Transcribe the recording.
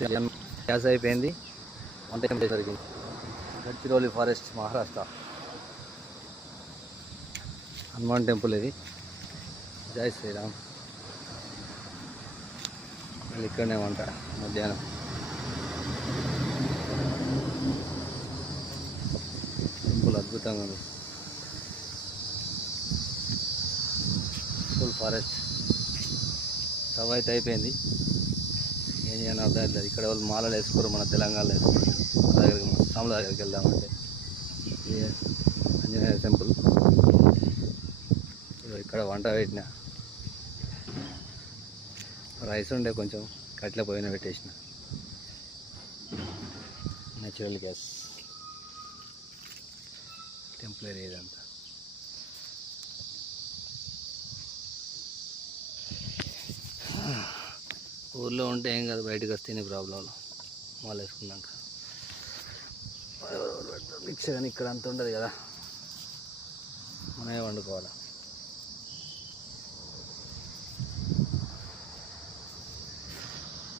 Gas అయిపోయింది, వంట జరిగింది. గడ్చిరోలి ఫారెస్ట్, మహారాష్ట్ర. హనుమాన్ టెంపుల్ ఇది. జై శ్రీరామ్. మళ్ళీ ఇక్కడనే వంట మధ్యాహ్నం. టెంపుల్ అద్భుతంగా ఉంది. Full forest. స్టవ్ అయితే అయిపోయింది. ఏం చేయని అర్థం అవుతుంది. ఇక్కడ వాళ్ళు మాలలు వేసుకోరు, మన తెలంగాణలో వేసుకోరు. దగ్గరికి స్వాముల దగ్గరికి వెళ్దామంటే ఆంజనేయ టెంపుల్. ఇక్కడ వంట పెట్టిన రైస్ ఉండే, కొంచెం కట్ల పోయిన పెట్టేసిన. Natural gas. టెంపుల్ ఏరియా ఇదంతా. ఊర్లో ఉంటే ఏం కాదు, బయటకు వస్తేనే ప్రాబ్లంలు. మాల్ వేసుకున్నాక మిక్స్ కానీ ఇక్కడ అంత ఉండదు కదా, మనమే వండుకోవాలి.